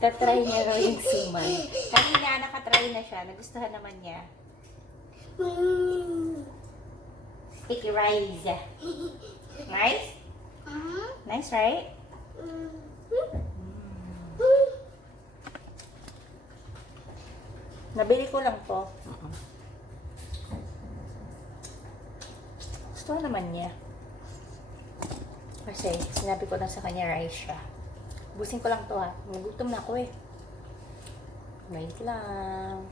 Tatry niya raw yung suman. Kanina nakatry na siya. Nagustuhan naman niya. Sticky rice. Nice? Nice, right? Nabili ko lang to. Gusto naman niya. Kasi sinabi ko na sa kanya rice siya. Busin ko lang to ha. Nagutom na ako eh. Wait lang.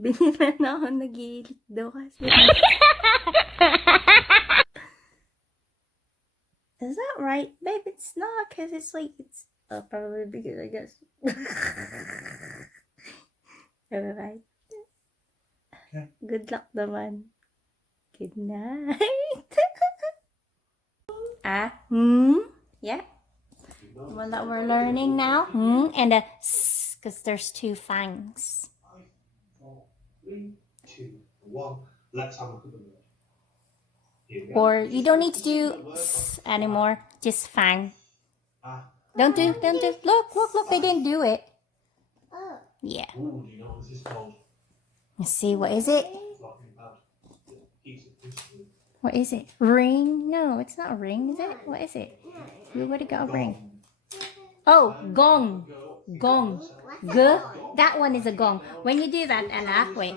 Binila na ako nag-iilit daw kasi. Is that right? Babe, it's not because it's like, it's probably because I guess. Alright. Okay. Good luck naman. Good night. Yeah. The one that we're learning now. And a s, because there's two fangs. 5, 4, 3, 2, 1. Let's have a look at the word. Here we Or are. you don't need to do s anymore. Just fang. Ah. Don't do. Look, they didn't do it. Yeah. Ooh, do you know what this is called? Let's see, what is it? Talking about the piece of history. What is it? Ring? No, it's not a ring, is it? What is it? We would have got a ring. Oh, gong. Gong. G. That one is a gong. When you do that, Ella, wait.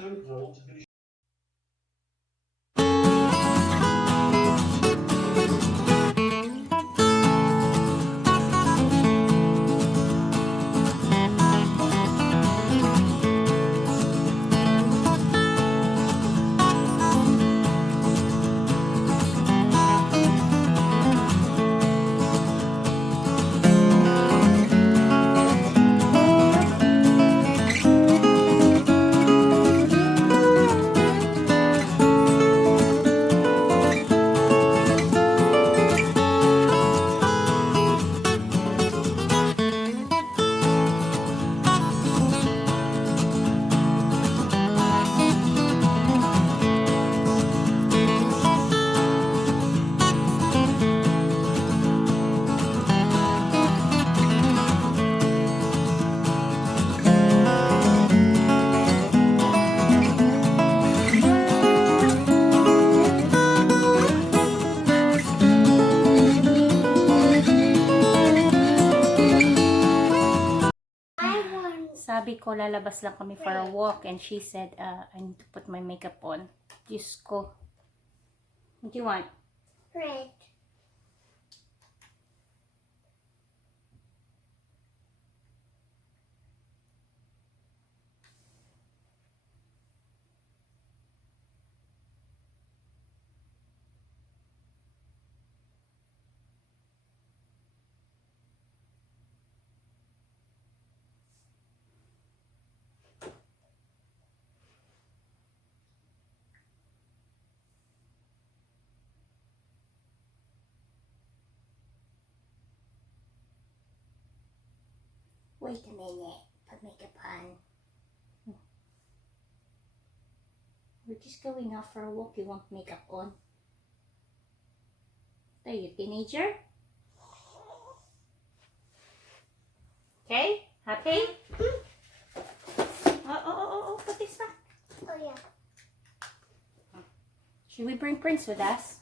Sabi ko, lalabas lang kami for a walk. And she said, I need to put my makeup on. Diyos ko. What do you want? Red. Wait a minute. Put makeup on. We're just going out for a walk. You want makeup on? Are you a teenager? Okay? Happy? Oh, put this back. Oh, yeah. Should we bring Prince with us?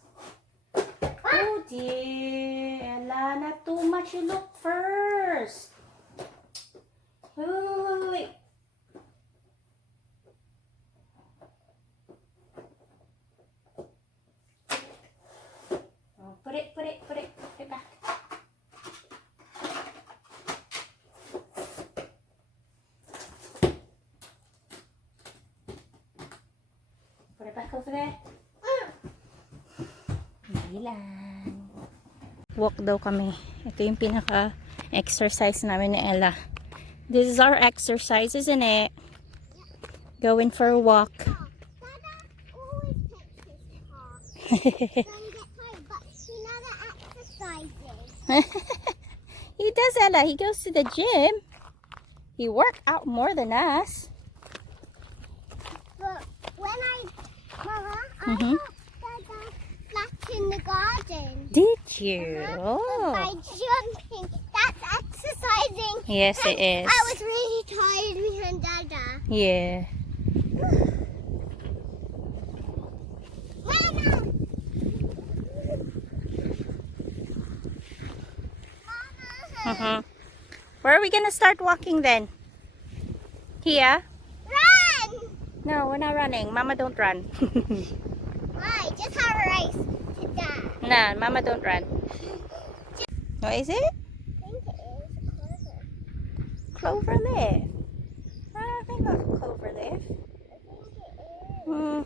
Oh dear, Ella, not too much. You look first. Oh, wait. Oh, put it back. Put it back over there. Hindi lang. Walk daw kami. Ito yung pinaka-exercise namin ni Ella. This is our exercise, isn't it? Going for a walk. Dada always takes his car. Then get tired, but he never exercises. He does, Ella. He goes to the gym. He works out more than us. But when Mama, Mhm. I helped Dada flatten the garden. Did you? By Oh. jumping. That's exercising. Yes, it is. I was really tired behind Dada. Yeah. Mama! Uh-huh. Where are we gonna start walking then? Here? Run! No, we're not running. Mama don't run. Why? Just have a race to Dad. Nah, Mama don't run. What is it? I think it is a clover. Clover leaf. I think that's clover leaf. I think it is. Hmm.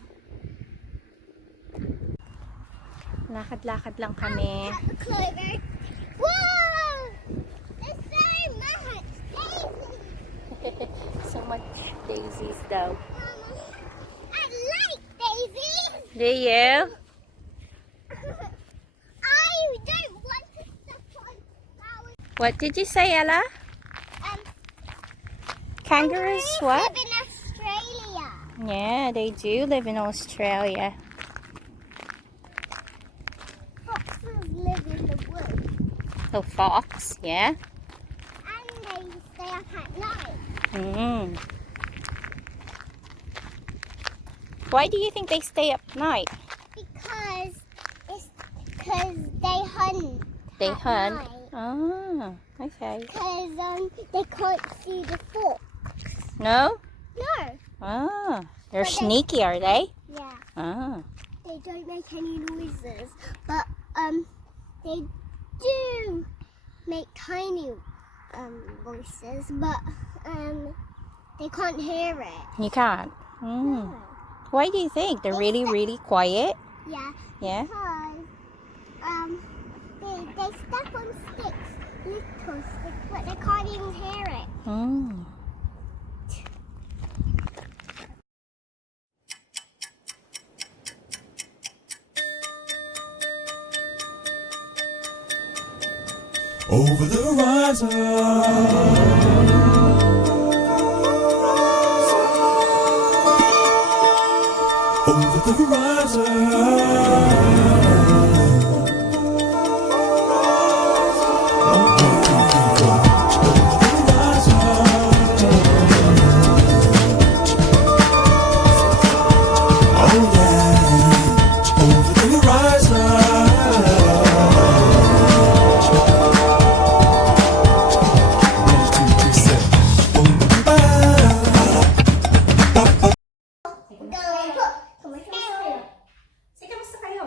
Lakad-lakad lang kami. Cut the clover. Whoa! There's so much daisies. So much daisies though. Mama, I like daisies. Do you? I don't want to step on flowers. What did you say, Ella? Kangaroos what? live in Australia. Yeah, they do live in Australia. Foxes live in the woods. Oh, fox, yeah. And they stay up at night. Mm. Why do you think they stay up night? Because they hunt. They at hunt. night. Ah, okay. Because they can't see the fox. No? No. Ah, they're But they- sneaky, are they? Yeah. Ah. They don't make any noises, but they do make tiny voices, but they can't hear it. You can't. Mm. No. Why do you think? They're really, really quiet? Yeah. Yeah? Because they step on sticks, little sticks, but they can't even hear it. Mm. Over the horizon, over the horizon. Oh yeah, over the horizon. Say, kamusta kayo?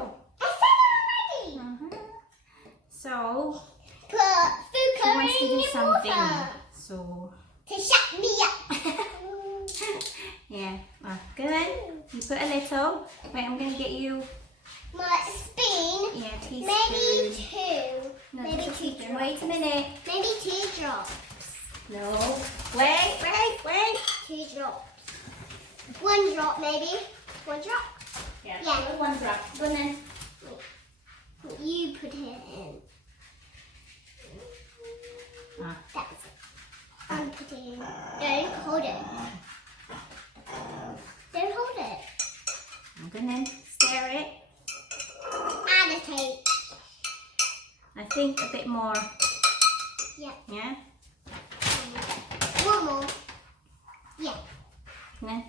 So, she wants to do something. So, To shut me up. yeah. Good. You put a little. Wait, I'm going to get you My spoon. a teaspoon. Maybe two. No, Maybe just a two teaspoon. drops. Wait a minute. Maybe 2 drops. No. Wait. 2 drops. 1 drop maybe. 1 drop. Yeah, Yeah. put one drop. Go then. You put it in. Ah. That's it. I'm putting it in. Don't hold it. Don't hold it. I'm going to stir it. Annotate. I think a bit more. Yeah. Yeah? one more. Yeah. Yeah.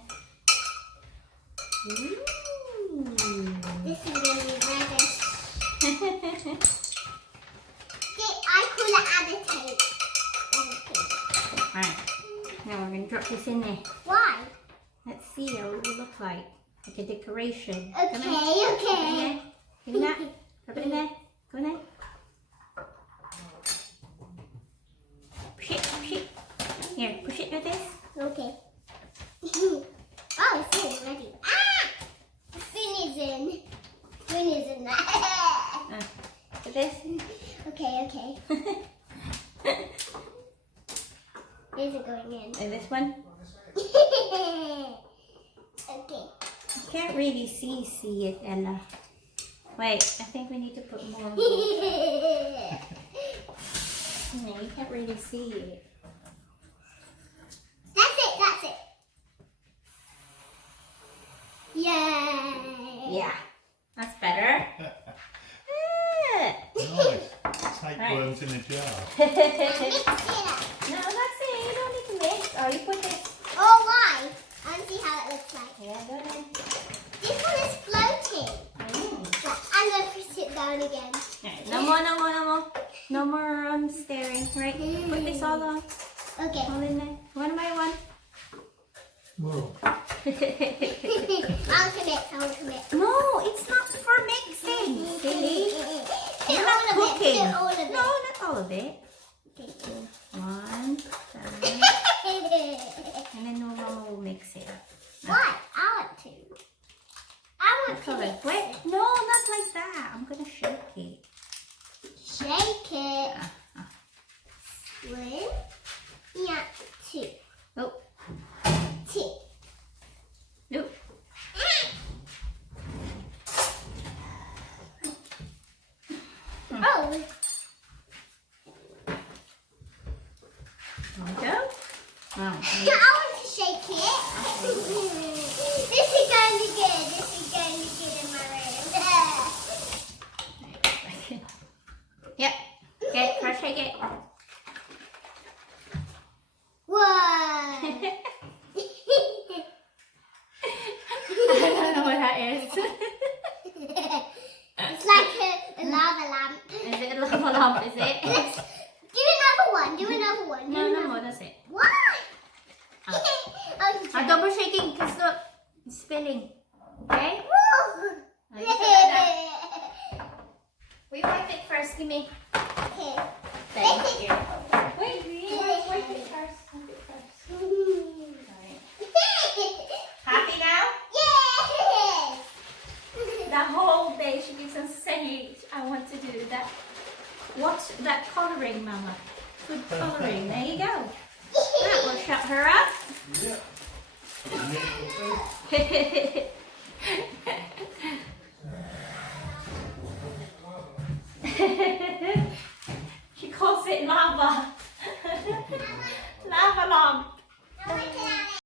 Ooh. This is gonna be reddish. I call it additive. Alright. Now we're gonna drop this in there. Why? Let's see what it will look like. Like a decoration. Okay, Come in. okay. Give me that. Drop it in there. Go in there. Push it, push it. Here, push it with this. Okay. Oh, it's in ready. Ah! The spoon is in. Spoon is in there. With this. Okay, okay. These are going in. And this one. Okay. You can't really see it, Ella. Wait, I think we need to put more. No, you can't really see it. That's it, that's it. Yay. Yeah, that's better. Nice. Tapeworms in a jar. No, that's it. You don't need to mix. Oh, you put this. Oh, why? I want to see how it looks like. Yeah, go ahead. This one is floating. But I'm going to push it down again. Alright, no more, no more, no more. No more staring. Right, put this all on. Okay. All in there. One by one. Whoa. I'll commit, I'll commit. No, it's not for mixing, silly. Do You're all not of it, cooking. do all of it. No, not all of it. Okay. One, and then Mama will mix it. Why? I want to. I want That's to all mix right. Wait, no, not like that. I'm gonna shake it. Shake it. One. Yeah, two. Oh, Two. no. Oh. There we go. Oh, I want to shake it. This is going to be good. This is going to be good in my room. yep. Okay, first shake it. Whoa. I don't know what that is. It's like a lava lamp. Is it a lava lamp? Is it? Do another one. Do another one. No, no more. That's it. Why? I'm double shaking because look, it's spilling. Okay? Woo. You put that down. We wipe it first. Give me. Okay. Thank you. Wait, wipe it first. Wipe it first. Alright. Happy now? Yes. The whole day she keeps on saying, I want to do that. What's that colouring, Mama? Food colouring. There you go. That will shut her up. Yeah.